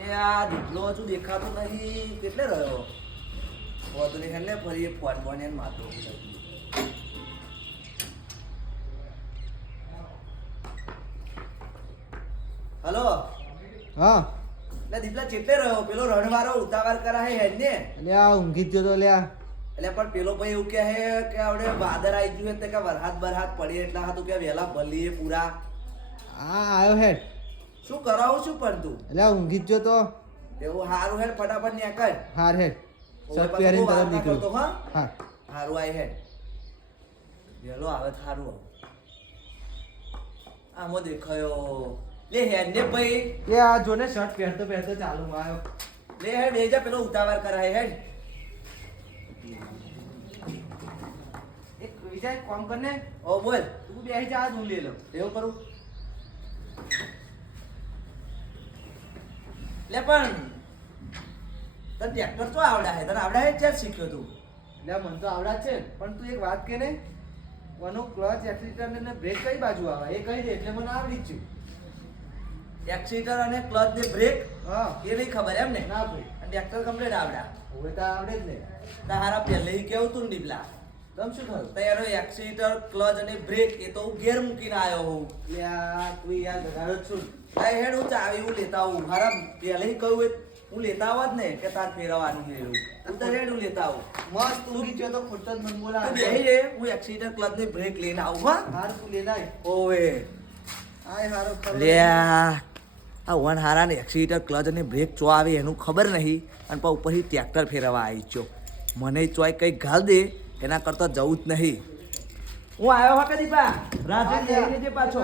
એ આ દીકરો હજુ દેખાતો નહીં, કેટલે રહ્યો? વધુ નહીં હેને ફરી એ ફોન બોન એને મારતો. હલો હા એટલે દીપલા ચેટલે રહ્યો? પેલો રણવારો ઉતાવળ કરા હે હેડ ને. એટલે આ ઊંઘી જ જતો લ્યા. એટલે પણ પેલો ભાઈ એવું કહે હે કે આવડે વાદળ આવી ગયું એટલે કે વરસાદ બરસાદ પડી એટલે હા તું કે વહેલા ભલીએ પૂરા. હા આવ્યો હેડ. શું કરાવું છું પણ તું? એટલે આ ઊંઘી જ જતો. એવું હારું હેડ ફટાફટ નીકળ. હાર હેડ. ઓવે શર્ટ પાછો પહેરીને બહુ વાર તરત ના નીકળું. કરતો, હા? હા હારું આય હેડ. વહેલો આવે તો હારું આવે. આમો દેખાયો. લે હેડ ને ભાઈ. એ આ જોને શર્ટ પહેરતો પહેરતો ચાલુ આવ્યો. લે હેડ બે જા પેલો ઉતાવળ કરાય હેડ. એક વિજય કોમ કરને. ઓ બોલ. તું બેસી જા આ ઊંઘ લઈ લો. એવું કરું? લે પણ તને ટ્રેક્ટર તો આવડા હે? તને આવડા હે? ચાલ શીખ્યો તું. એટલે મને તો આવડા જ છે પણ તું એક વાત કે ને વાનો ક્લચ એક્સિલેટર ને બ્રેક કઈ બાજુ આવે એ કહી દે એટલે મને આવડી જ છે. એક્સિલેટર અને ક્લચ ને બ્રેક હા એ નહીં ખબર એમ ને? ના ભાઈ અને ટ્રેક્ટર કમ્પ્લીટ આવડા. હવે તો આવડે જ ને. તારા પહેલે કેવું તું ને ડીપલા? તમ શું થયું? તૈયારો એક્સિલેટર ક્લચ અને બ્રેક એ તો હું ઘેર મૂકીને આવ્યો હું. એટલે આ તું યાર ગધાડો જ છું. આ હેડ હું ચાવી હું લેતા આવું. મારા પહેલે કહ્યું હોય હું લેતા આવત ને કે તાર ફેરવવાનું છે એવું. તું તો હેડ હું લેતા આવું. મસ્ત ઊંઘી ગયો તો ખોટો જ મન બોલા. તું બેહી રે, હું એક્સિલેટર ક્લચ ને બ્રેક લઈને આવું. હા હાર તું લે નાય. ઓવે. આય હારો ખરો. લે આ વન હારા ને એક્સિલેટર ક્લચ અને બ્રેક ચો આવે એનું ખબર નહીં અને પણ ઉપરથી ટ્રેક્ટર ફેરવવા આવી છો. મને ચોય કંઈક ઘાલ દે એના કરતાં જવું જ નહીં. હું આવ્યો હા કદી પા રાત્રે પાછો.